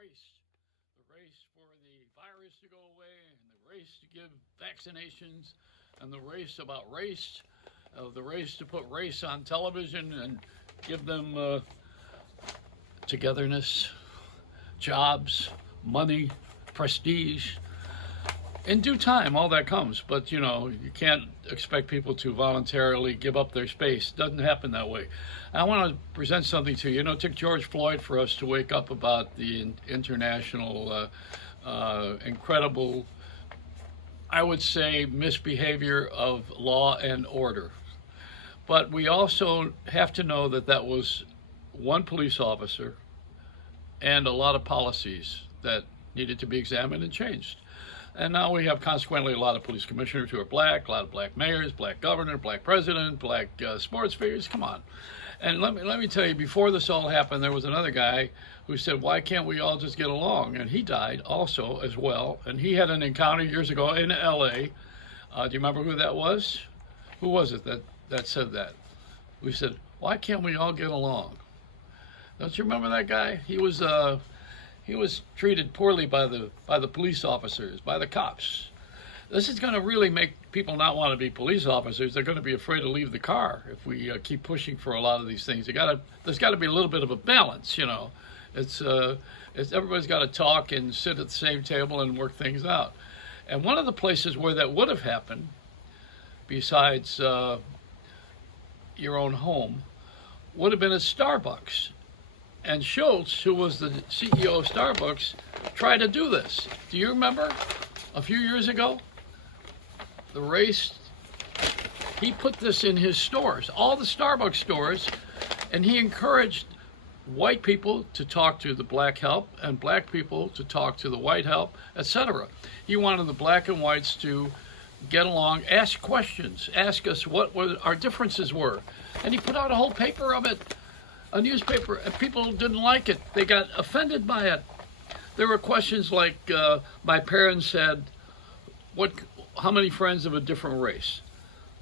race, the race for the virus to go away, and the race to give vaccinations, and the race about race, the race to put race on television and give them togetherness, jobs, money, prestige. In due time, all that comes, but you can't expect people to voluntarily give up their space. It doesn't happen that way. I want to present something to you. It took George Floyd for us to wake up about the international incredible, I would say, misbehavior of law and order. But we also have to know that that was one police officer and a lot of policies that needed to be examined and changed. And now we have consequently a lot of police commissioners who are black, a lot of black mayors, black governor, black president, black sports figures. Come on. And let me tell you, before this all happened, there was another guy who said, why can't we all just get along? And he died also as well. And he had an encounter years ago in L.A. Do you remember who that was? Who was it that said that? We said, why can't we all get along? Don't you remember that guy? He was treated poorly by the police officers, by the cops. This is going to really make people not want to be police officers. They're going to be afraid to leave the car if we keep pushing for a lot of these things. There's got to be a little bit of a balance, It's everybody's got to talk and sit at the same table and work things out. And one of the places where that would have happened, besides your own home, would have been at Starbucks. And Schultz, who was the CEO of Starbucks, tried to do this. Do you remember a few years ago? The race, he put this in his stores, all the Starbucks stores, and he encouraged white people to talk to the black help and black people to talk to the white help, etc. He wanted the black and whites to get along, ask questions, ask us what our differences were. And he put out a whole paper of it, a newspaper, and people didn't like it. They got offended by it. There were questions like, my parents said, how many friends of a different race?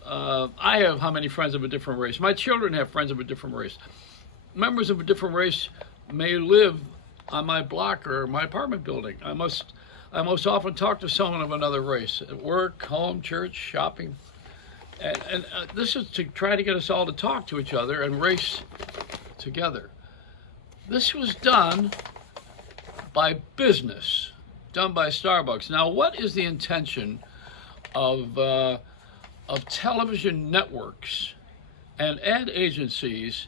I have how many friends of a different race? My children have friends of a different race. Members of a different race may live on my block or my apartment building. I most often talk to someone of another race at work, home, church, shopping. And this is to try to get us all to talk to each other and race together. This was done by business, done by Starbucks. Now, what is the intention of television networks and ad agencies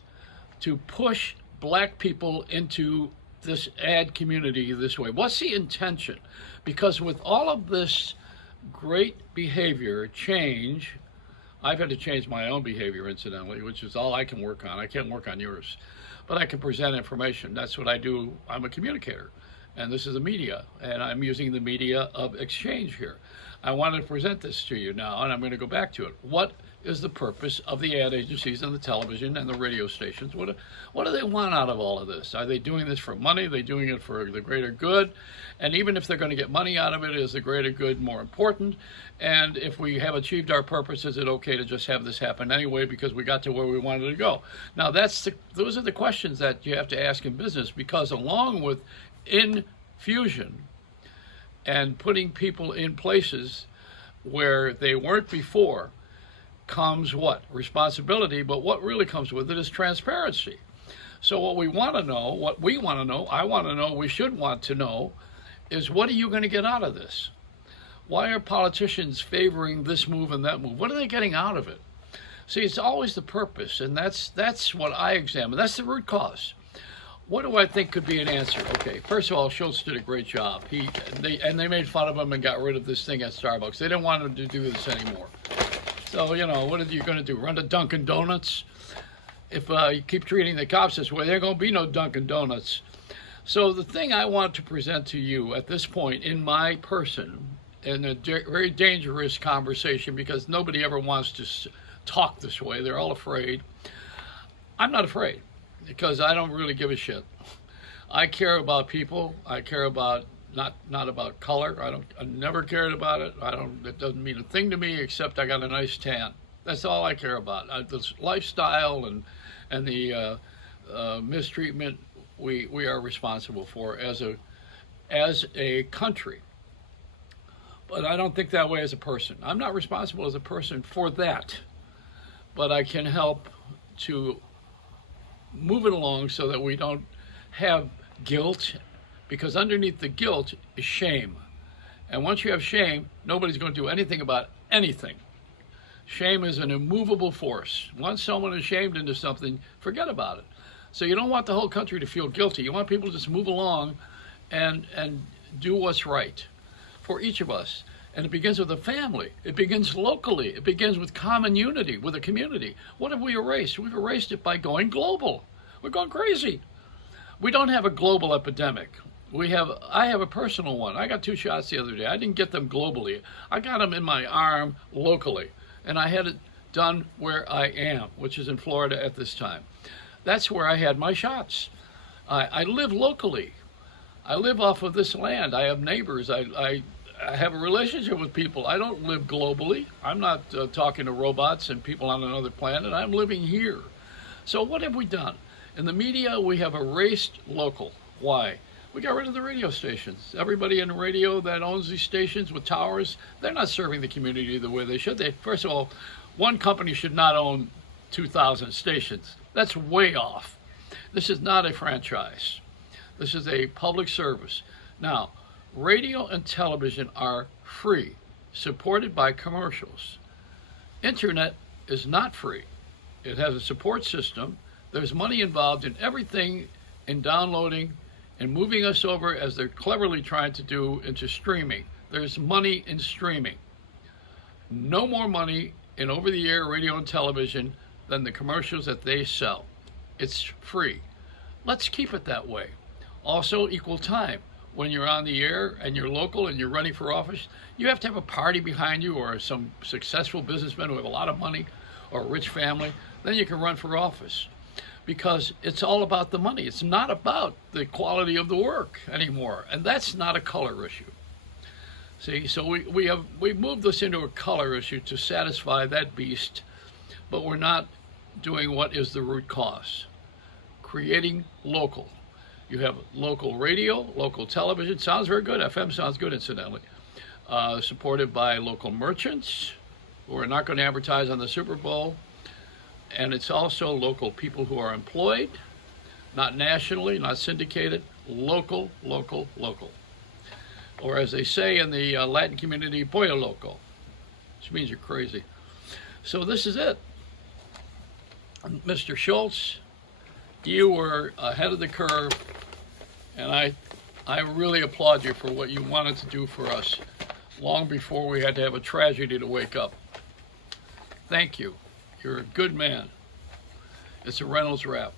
to push black people into this ad community this way? What's the intention? Because with all of this great behavior change, I've had to change my own behavior, incidentally, which is all I can work on. I can't work on yours. But I can present information. That's what I do. I'm a communicator. And this is the media. And I'm using the media of exchange here. I want to present this to you now, and I'm going to go back to it. What is the purpose of the ad agencies and the television and the radio stations? What do they want out of all of this? Are they doing this for money? Are they doing it for the greater good? And even if they're going to get money out of it, is the greater good more important? And if we have achieved our purpose, is it okay to just have this happen anyway because we got to where we wanted to go? Now, those are the questions that you have to ask in business, because along with infusion and putting people in places where they weren't before comes what? Responsibility, but what really comes with it is transparency. So what we want to know, what we want to know, I want to know, we should want to know, is what are you going to get out of this? Why are politicians favoring this move and that move? What are they getting out of it? See, it's always the purpose, and that's what I examine. That's the root cause. What do I think could be an answer? Okay, first of all, Schultz did a great job. They made fun of him and got rid of this thing at Starbucks. They didn't want him to do this anymore. So, what are you going to do? Run to Dunkin' Donuts? If you keep treating the cops this way, there ain't going to be no Dunkin' Donuts. So the thing I want to present to you at this point in my person, in a very dangerous conversation, because nobody ever wants to talk this way. They're all afraid. I'm not afraid, because I don't really give a shit. I care about people. I care about not about color. I never cared about it. It doesn't mean a thing to me except I got a nice tan. That's all I care about. This lifestyle and the mistreatment we are responsible for as as a country. But I don't think that way as a person. I'm not responsible as a person for that. But I can help to move it along so that we don't have guilt, because underneath the guilt is shame. And once you have shame, nobody's going to do anything about anything. Shame is an immovable force. Once someone is shamed into something, forget about it. So you don't want the whole country to feel guilty. You want people to just move along and do what's right for each of us. And it begins with a family. It begins locally. It begins with common unity, with a community. What have we erased? We've erased it by going global. We're going crazy. We don't have a global epidemic. I have a personal one. I got 2 shots the other day. I didn't get them globally. I got them in my arm locally. And I had it done where I am, which is in Florida at this time. That's where I had my shots. I live locally. I live off of this land. I have neighbors. I have a relationship with people. I don't live globally. I'm not talking to robots and people on another planet. I'm living here. So what have we done? In the media, we have erased local. Why? We got rid of the radio stations. Everybody in the radio that owns these stations with towers, they're not serving the community the way they should. First of all, one company should not own 2,000 stations. That's way off. This is not a franchise. This is a public service. Now, radio and television are free, supported by commercials. Internet is not free. It has a support system. There's money involved in everything, in downloading and moving us over, as they're cleverly trying to do, into streaming. There's money in streaming. No more money in over-the-air radio and television than the commercials that they sell. It's free. Let's keep it that way. Also, equal time. When you're on the air and you're local and you're running for office, you have to have a party behind you, or some successful businessman who have a lot of money, or a rich family. Then you can run for office. Because it's all about the money. It's not about the quality of the work anymore. And that's not a color issue. See, so we moved this into a color issue to satisfy that beast, but we're not doing what is the root cause. Creating local. You have local radio, local television. Sounds very good. FM sounds good, incidentally. Supported by local merchants who are not going to advertise on the Super Bowl. And it's also local people who are employed, not nationally, not syndicated, local, local, local. Or as they say in the Latin community, pollo loco, which means you're crazy. So this is it. Mr. Schultz, you were ahead of the curve, and I really applaud you for what you wanted to do for us long before we had to have a tragedy to wake up. Thank you. You're a good man. It's a Reynolds Wrap.